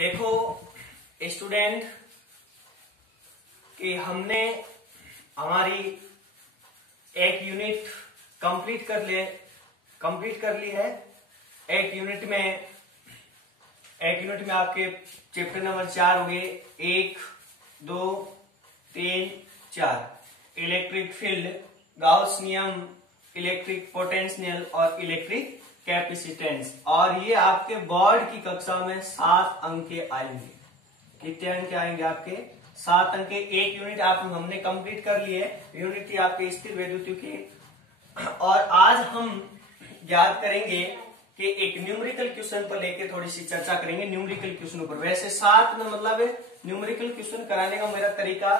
देखो स्टूडेंट कि हमने हमारी एक यूनिट कंप्लीट कर ली है। एक यूनिट में आपके चैप्टर नंबर 4 हो गए, 1, 2, 3, 4 इलेक्ट्रिक फील्ड, गाउस नियम, इलेक्ट्रिक पोटेंशियल और इलेक्ट्रिक कैपेसिटेंस। और ये आपके बोर्ड की कक्षा में 7 अंक के आएंगे। कितने अंक आएंगे आपके? 7 अंक के। एक यूनिट हमने कंप्लीट कर ली है, यूनिट थी आपके स्थिर वैद्युतियों की। और आज हम याद करेंगे कि एक न्यूमेरिकल क्वेश्चन पर लेके थोड़ी सी चर्चा करेंगे। न्यूमेरिकल क्वेश्चन पर वैसे 7 में मतलब न्यूमेरिकल क्वेश्चन कराने का मेरा तरीका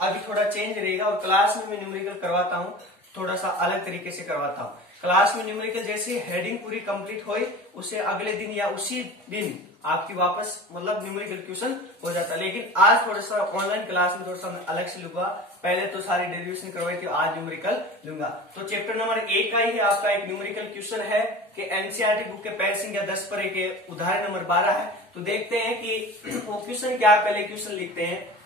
अभी थोड़ा चेंज रहेगा, और क्लास में मैं न्यूमेरिकल करवाता हूँ, थोड़ा सा अलग तरीके से करवाता हूँ। क्लास में न्यूमेरिकल जैसे हेडिंग पूरी कंप्लीट हुई, उसे अगले दिन या उसी दिन आपकी वापस मतलब न्यूमेरिकल क्वेश्चन हो जाता है। लेकिन आज थोड़ा सा ऑनलाइन क्लास में थोड़ा सा मैं अलग से लूंगा। पहले तो सारी डेरिवेशन करवाई थी, आज न्यूमेरिकल लूंगा। तो चैप्टर नंबर 1 का ही आपका एक न्यूमेरिकल क्वेश्चन है कि एनसीईआरटी बुक के पेज संख्या 10 पर एक उदाहरण नंबर 12 है। तो देखते हैं कि वो क्वेश्चन क्या है। पहले क्वेश्चन लिखते हैं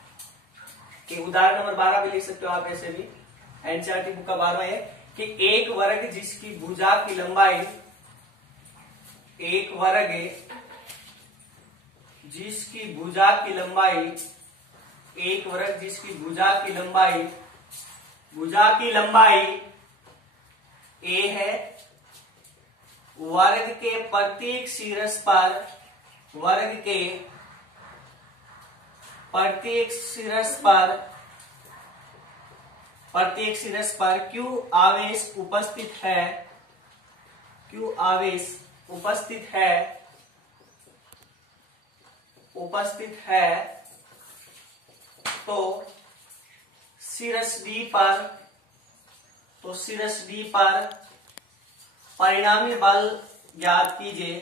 कि उदाहरण नंबर 12 भी लिख सकते हो आप, ऐसे भी एनसीईआरटी बुक का 12 है कि एक वर्ग जिसकी भुजा की लंबाई, एक वर्ग जिसकी भुजा की लंबाई, एक वर्ग जिसकी भुजा की लंबाई a है, वर्ग के प्रत्येक शीर्ष पर, वर्ग के प्रत्येक शीर्ष पर Q आवेश उपस्थित है, तो शीर्ष D पर परिणामी बल ज्ञात कीजिए।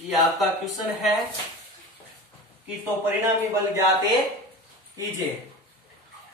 ये आपका क्वेश्चन है कि तो परिणामी बल ज्ञात कीजिए।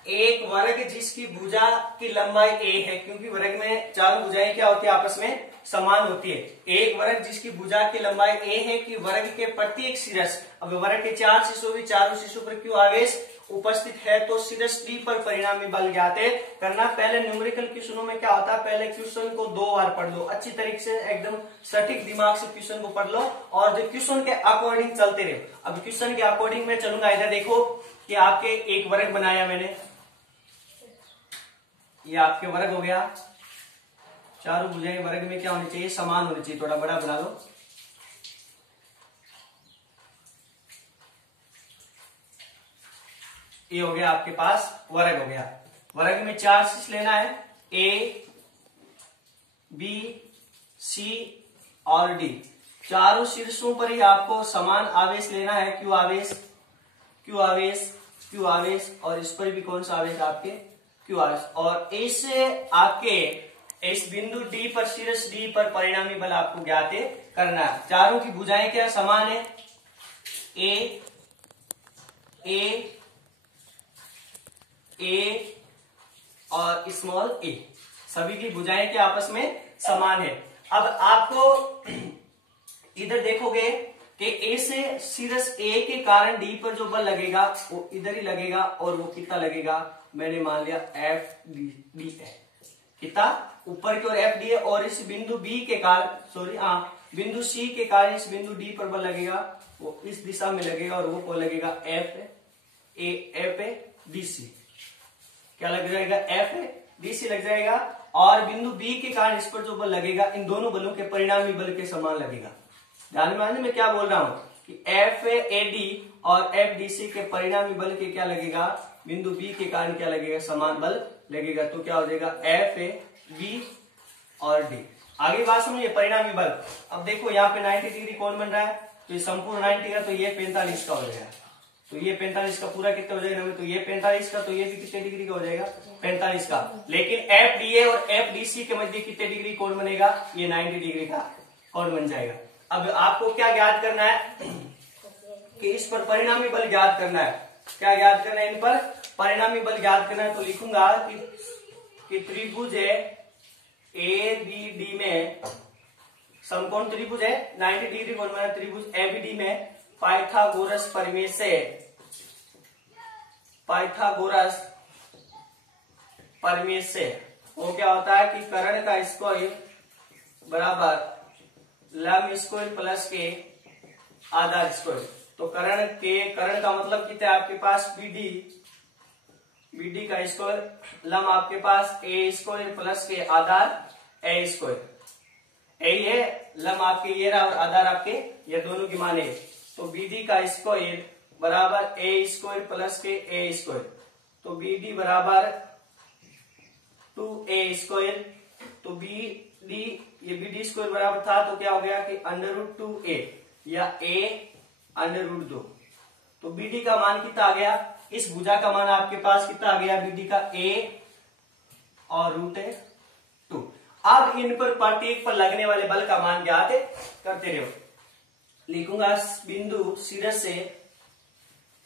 एक वर्ग जिसकी भुजा की लंबाई a है, क्योंकि वर्ग में चारों भुजाएं क्या होती है, आपस में समान होती है। एक वर्ग जिसकी भुजा की लंबाई a है कि वर्ग के प्रत्येक शीर्ष, अब वर्ग के 4 शीर्षों भी, चारों शीर्षों पर Q आवेश उपस्थित है, तो शीर्ष D पर परिणामी बल ज्ञात करना। पहले न्यूमेरिकल क्वेश्चनों में क्या होता है, पहले क्वेश्चन को 2 बार पढ़ लो, अच्छी तरीके से एकदम सटीक दिमाग से क्वेश्चन को पढ़ लो और जो क्वेश्चन के अकॉर्डिंग चलते रहो। अब क्वेश्चन के अकॉर्डिंग में चलूंगा। इधर देखो कि आपके एक वर्ग बनाया मैंने, ये आपके वर्ग हो गया। चारों भुजाएं वर्ग में क्या होनी चाहिए, समान होनी चाहिए। थोड़ा बड़ा बना लो। ये हो गया आपके पास वर्ग हो गया। वर्ग में 4 शीर्ष लेना है, A, B, C और D। चारों शीर्षों पर ही आपको समान आवेश लेना है, Q आवेश, और इस पर भी कौन सा आवेश, आपके Q आवेश। और इस आपके इस बिंदु D पर, शीर्ष D पर परिणामी बल आपको ज्ञात करना है। चारों की भुजाएं क्या समान है, A और स्मॉल a, सभी की भुजाएं के आपस में समान है। अब आपको इधर देखोगे कि A से शीर्ष A के कारण D पर जो बल लगेगा वो इधर ही लगेगा, और वो कितना लगेगा, मैंने मान लिया FD है, कितना ऊपर की ओर FD है। और इस बिंदु B के कारण, बिंदु C के कारण इस बिंदु D पर बल लगेगा, वो इस दिशा में लगेगा, और वो लगेगा FDC। क्या लग जाएगा, FDC लग जाएगा। और बिंदु B के कारण इस पर जो बल लगेगा, इन दोनों बलों के परिणामी बल के समान लगेगा। ध्यान में आने में क्या बोल रहा हूं कि FAD और FDC के परिणामी बल के क्या लगेगा, बिंदु B के कारण क्या लगेगा, समान बल लगेगा। तो क्या हो जाएगा, FAB और D। आगे बात समझिए, परिणामी बल। अब देखो यहाँ पे 90 डिग्री कौन बन रहा है, तो ये संपूर्ण 90 का, तो ये 45 का हो जाएगा। तो ये 45 का पूरा कितना हो जाएगा, तो ये 45 का, तो ये भी कितने डिग्री का हो जाएगा, 45 का। लेकिन FDA और FDC के मध्य कितने डिग्री कोण बनेगा, ये 90 डिग्री का कोण बन जाएगा। अब आपको क्या ज्ञात करना है कि इस पर परिणामी बल ज्ञात करना है। क्या ज्ञात करना है, इन पर परिणामी बल ज्ञात करना है। तो लिखूंगा कि त्रिभुज है ए बी डी में समकोण त्रिभुज है, 90 डिग्री कोण वाला त्रिभुज एबीडी में पाइथागोरस प्रमेय से, पाइथागोरस प्रमेय से वो क्या होता है कि कर्ण का स्क्वायर बराबर लंब स्क्वायर प्लस के आधार स्क्वायर। तो कर्ण का मतलब कितना है आपके पास बीडी, बीडी का स्क्वायर लंब आपके पास ए स्क्वायर प्लस के आधार ए स्क्वायर, यही है लंब आपके ये रहा और आधार आपके ये दोनों की मान है। तो बीडी का स्क्वायर बराबर ए स्क्वायर प्लस के ए स्क्वायर, तो बीडी बराबर 2a स्क्वायर। तो बीडी ये बीडी स्क्वायर बराबर था तो क्या हो गया कि √2a या a √2। तो बीडी का मान कितना आ गया, इस भुजा का मान आपके पास कितना आ गया बीडी का a और √2। अब इन पर प्रत्येक पर लगने वाले बल का मान ज्ञात करते रहो। लिखूंगा बिंदु शीर्ष से,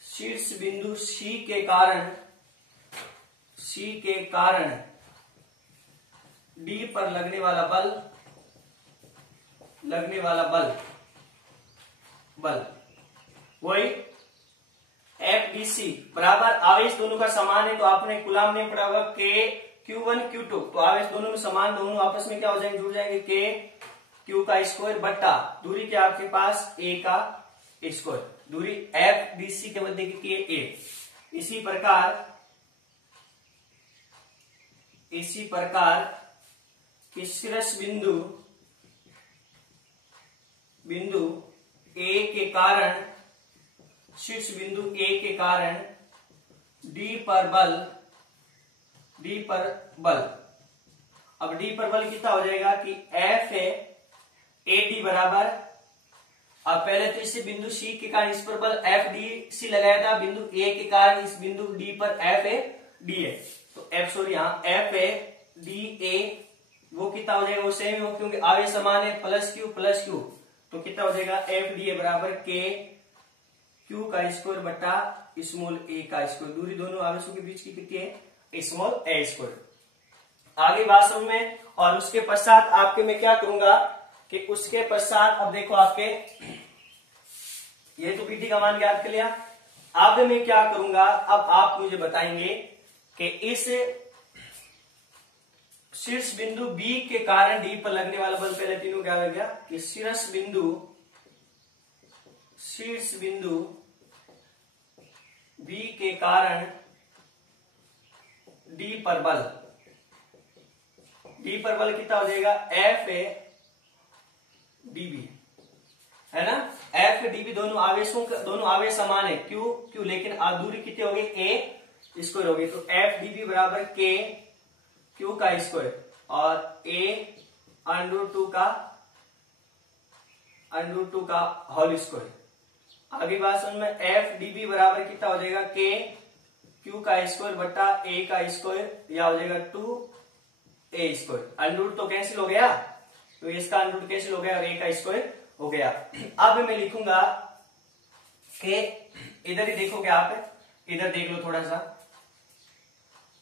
शीर्ष बिंदु C के कारण D पर लगने वाला बल वही FDC बराबर आवेश दोनों का समान है। तो आपने कूलाम में पढ़ा होगा K Q1 Q2, तो आवेश दोनों में समान, दोनों आपस में क्या हो जाएंगे, जुड़ जाएंगे, K Q का स्क्वायर बट्टा दूरी क्या आपके पास A का स्क्वायर, दूरी FDC के मध्य कितनी है A। इसी प्रकार शीर्ष बिंदु A के कारण, शीर्ष बिंदु A के कारण D पर बल, अब D पर बल कितना हो जाएगा कि F है AD बराबर, अब पहले तो इस बिंदु C के कारण इस पर बल FDC लगाया था, बिंदु A के कारण इस बिंदु D पर F है D है, तो यहाँ F है DA, वो कितना हो जाएगा, वो सेम हो क्योंकि आवेश समान है, प्लस Q, तो कितना हो जाएगा FDA बराबर K Q का स्क्वायर बट्टा स्मॉल a का स्क्वायर, दूरी दोनों आवेशों के बीच की कितनी है, स्मॉल a स्क्वायर। आगे बात समझ में, और उसके पश्चात आपके मैं क्या करूंगा कि उसके पश्चात अब देखो आपके ये तो बीटी का मान ज्ञात कर लिया, अब मैं क्या करूंगा, अब आप मुझे बताएंगे कि इस शीर्ष बिंदु B के कारण D पर लगने वाला बल, पहले तीनों क्या हो गया कि शीर्ष बिंदु B के कारण D पर बल कितना हो जाएगा, F है dB, है ना, F dB, दोनों आवेश समान है, Q, लेकिन दूरी कितनी हो गई A स्क्वायर हो गई, तो F dB बराबर K Q का स्क्वायर और A √2 का होल स्क्वायर। आगे बात समझ में, F dB बराबर कितना हो जाएगा, K Q का स्क्वायर बट्टा A का स्क्वायर, या हो जाएगा 2A स्क्वायर, √ तो कैंसिल हो गया, तो इसका √ कैंसिल हो गया और A का स्क्वायर हो गया। अब मैं लिखूंगा कि इधर ही देखोगे आप, इधर देख लो थोड़ा सा,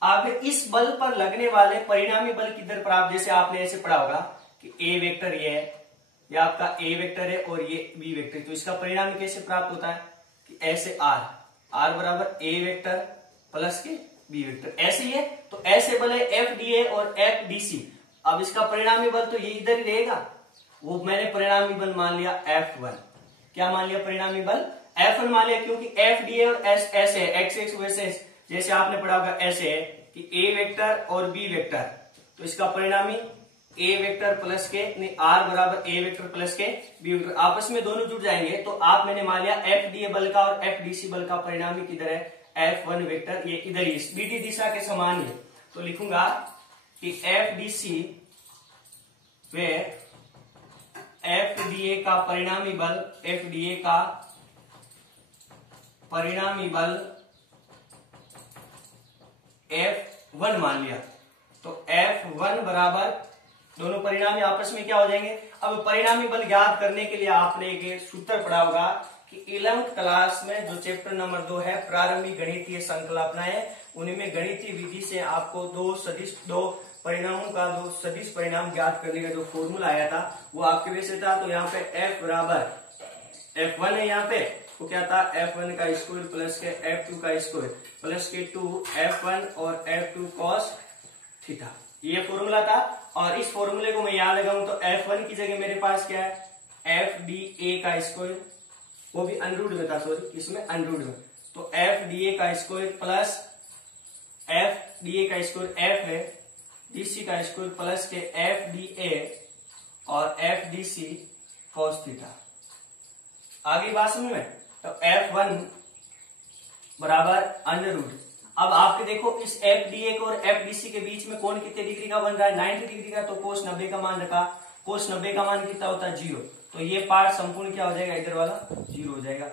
अब इस बल पर लगने वाले परिणामी बल किधर प्राप्त, जैसे आपने ऐसे पढ़ा होगा कि A वेक्टर ये है, ये आपका A वेक्टर है और ये B वेक्टर, तो इसका परिणामी कैसे प्राप्त होता है कि ऐसे R बराबर A वेक्टर प्लस के B वेक्टर, ऐसे ही है। तो ऐसे बल है FDA और FDC, अब इसका परिणामी बल तो ये इधर ही रहेगा, वो मैंने परिणामी बल मान लिया F1, क्या मान लिया, परिणामी बल F1 मान लिया, क्योंकि FDA और ऐसे है, x वैसे जैसे आपने पढ़ा होगा ऐसे है कि A वेक्टर और B वेक्टर, तो इसका परिणामी A वेक्टर प्लस के R बराबर A वेक्टर प्लस के B वेक्टर, आपस में दोनों जुड़ जाएंगे, तो आप मैंने मान लिया FDA बल का और FDC बल का परिणामी किधर है, F1 वेक्टर, ये इधर ही BD दिशा के समान है। तो लिखूंगा कि FDC वे FDA का परिणामी बल F1 मान लिया, तो F1 बराबर दोनों परिणामी आपस में क्या हो जाएंगे। अब परिणामी बल ज्ञात करने के लिए आपने एक सूत्र पढ़ा होगा कि 11th क्लास में जो चैप्टर नंबर 2 है प्रारंभिक गणितीय संकल्पनाएं, उनमें गणितीय विधि से आपको दो परिणामों का जो सदिश परिणाम ज्ञात करने का जो फॉर्मूला आया था वो आपके वैसे था। तो यहाँ पे f बराबर f1 है, यहाँ पे तो क्या था f1 का स्क्वायर प्लस के f2 का स्क्वायर प्लस के 2f1 और f2 cos थीटा, ये फॉर्मूला था। और इस फॉर्मूले को मैं यहाँ लगाऊं तो f1 की जगह मेरे पास क्या है एफ डी ए का स्क्वायर, वो भी अनरूट में था, सॉरी इसमें अनरूट में, तो एफ डी ए का square plus F D A का स्क्वायर एफ है डीसी का स्क्वायर प्लस के एफ डी ए और F D C cos theta. आगे बात समझ में, तो F1 बराबर अंडर रूट। अब आपके देखो इस एफ डी ए और एफ डी सी के बीच में कोण कितने डिग्री का बन रहा है 90 डिग्री का, तो कोस 90 का मान रखा, कोस 90 का मान कितना होता है 0, तो ये पार्ट संपूर्ण क्या हो जाएगा इधर वाला 0 हो जाएगा,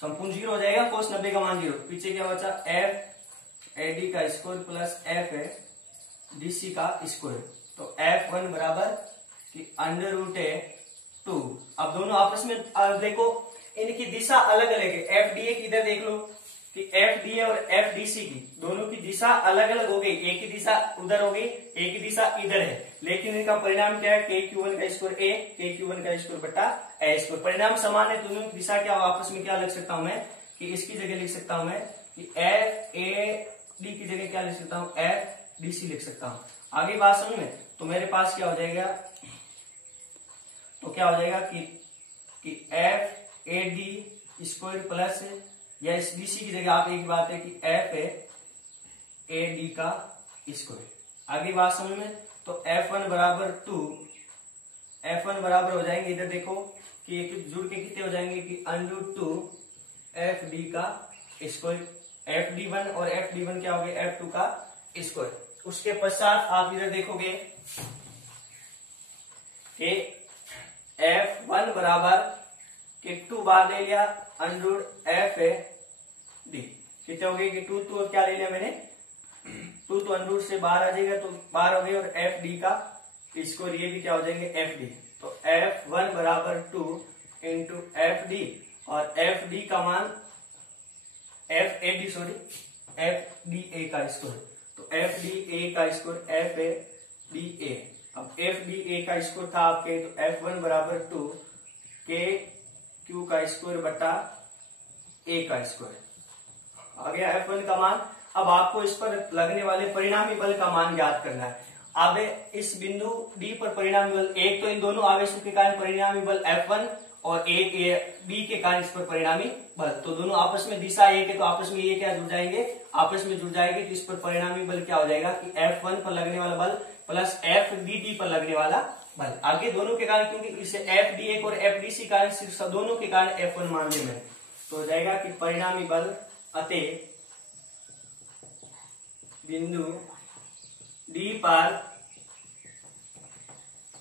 संपूर्ण 0 हो जाएगा, कोस 90 का मान 0। पीछे क्या बचा एफ ए डी का स्क्वायर प्लस एफ है डीसी का स्क्वायर, तो F1 बराबर कि अंडर रूट है 2। अब दोनों आपस में देखो इनकी दिशा अलग अलग है, एफ डी ए की इधर देख लो कि एफ डी ए और एफ डी सी की दोनों की दिशा अलग अलग हो गई, एक की दिशा उधर हो गई, एक की दिशा इधर है, लेकिन इनका परिणाम क्या है के क्यू वन का स्क्वायर ए के क्यू वन का स्क्वायर बटा ए स्क्वायर, परिणाम समान है। दोनों की दिशा क्या आपस में क्या लिख सकता हूं मैं कि इसकी जगह लिख सकता हूं मैं कि एफ ए डी की जगह क्या लिख सकता हूं एफ डी सी लिख सकता हूं। आगे बात समझ में, तो मेरे पास क्या हो जाएगा, तो क्या हो जाएगा कि F A D square plus या इस बीसी की जगह आप एक बात है कि एफ ए डी का स्क्वायर। आगे बात समझ में, तो F1 बराबर 2, F1 बराबर हो जाएंगे इधर देखो कि जुड़ के कितने हो जाएंगे कि √2 एफ डी का स्क्वायर, एफ डी वन और एफ डी वन क्या हो गया F2 का स्क्वायर। उसके पश्चात आप इधर देखोगे कि F1 बराबर कि 2 बार ले लिया √2 एफ डी, कितने हो गए कि 2 क्या ले लिया मैंने 2 तो √2 से बाहर आ जाएगा, तो बाहर हो गए, और एफ डी का स्क्वायर ये भी क्या हो जाएंगे एफ डी, तो F1 बराबर 2 इंटू एफ डी, और एफ डी का मान F A D sorry F D A का स्क्वायर, तो एफ डी ए का square F A D A. अब एफ डी ए का स्क्वायर था आपके, तो F1 बराबर 2 के क्यू का स्क्वायर बटा ए का स्क्वायर आ गया F1 का मान। अब आपको इस पर लगने वाले परिणामी बल का मान ज्ञात करना है। अब इस बिंदु डी पर परिणामी बल, एक तो इन दोनों आवेशों के कारण परिणामी बल F1 और एक बी के कारण इस पर परिणामी बल, तो दोनों आपस में दिशा एक है, तो आपस में ये क्या जुड़ जाएंगे, आपस में जुड़ जाएंगे, तो इस पर परिणामी बल क्या हो जाएगा कि F1 पर लगने वाला बल प्लस एफ डी डी पर लगने वाला बल। आगे दोनों के कारण, क्योंकि इसे एफ डी ए और एफ डी सी कारण सिर्फ दोनों के कारण F1 मान लें में, तो हो जाएगा कि परिणामी बल अतः बिंदु डी पर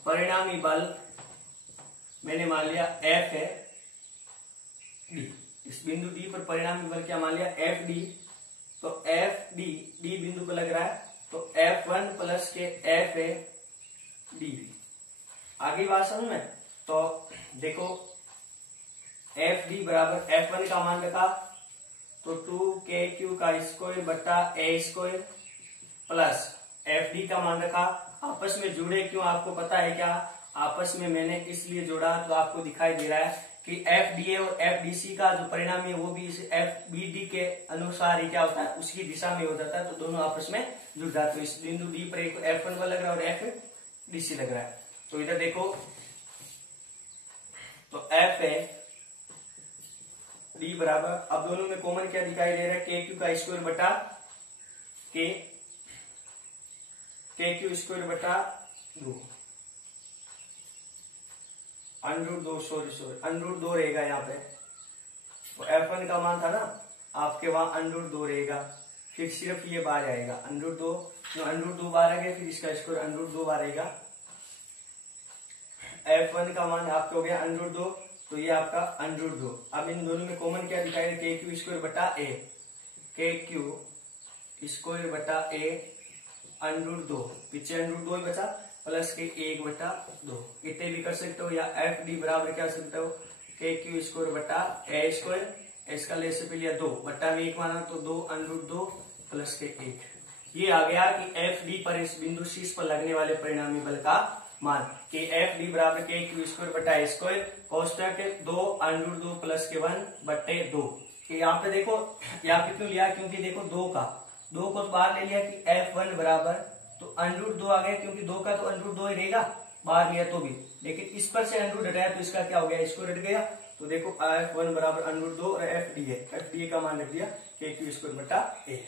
परिणामी बल मैंने मान लिया एफ है डी, इस बिंदु डी पर परिणामी बल क्या मान लिया एफ डी, तो एफ डी डी बिंदु पर लग रहा है, तो F1 प्लस के एफ ए डी। आगे बात समझ में, तो देखो एफ डी बराबर F1 का मान रखा, तो 2 KQ का स्क्वायर बटा ए स्क्वायर प्लस एफ डी का मान रखा। आपस में जुड़े क्यों आपको पता है क्या, आपस में मैंने इसलिए जोड़ा तो आपको दिखाई दे रहा है कि एफ डी ए और एफ डी सी का जो परिणाम है वो भी इस एफ बी डी के अनुसार ही क्या होता है उसकी दिशा में हो जाता है, तो दोनों आपस में जुड़ जाते हैं। तो इस बिंदु डी पर एक F1 लग रहा है और एफ डी सी लग रहा है, तो इधर देखो तो एफ ए डी बराबर, अब दोनों में कॉमन क्या दिखाई दे रहा है के क्यू का स्क्वायर बटा के क्यू स्क्वायर बटा 2 √2 रहेगा यहाँ पे, तो F1 का मान था ना आपके वहां √2 रहेगा, फिर सिर्फ ये बार आएगा √2 बार आ गया, फिर इसका स्क्वायर √2 बार आएगा। F1 का मान आपका हो गया √2, तो ये आपका √2। अब इन दोनों में कॉमन क्या दिखाएगा के क्यू स्क्वायर बटा ए, के क्यू स्क्वायर बटा ए √2, पीछे √2 ही बचा प्लस के 1/2, इतने भी कर सकते हो, या एफ डी बराबर क्या सकते हो के क्यू स्क्वायर बटा ए स्क्वायर, इसका ले से पहले 2 बट्टा में 1 माना तो 2 √2 प्लस के 1, ये आ गया कि एफ डी पर इस बिंदु शीर्ष पर लगने वाले परिणामी बल का मान कि एफ डी बराबर के क्यू स्क्वायर बटा ए स्क्वायर कोष्टक 2 अंडर 2 प्लस के 1 बटे 2। यहाँ पे देखो यहाँ पे क्यों लिया, क्योंकि देखो 2 को तो बाहर ले लिया कि F1 बराबर तो अंडर 2 आ गया, क्योंकि 2 का तो अंडर 2 ही रहेगा बाहर लिया तो भी, लेकिन इस पर से अंडर हटाया तो इसका क्या हो गया, इसको हट गया। तो देखो F1 बराबर अंडर 2 और एफ डी ए का मान रख दिया के क्यू स्क्वायर बटा ए।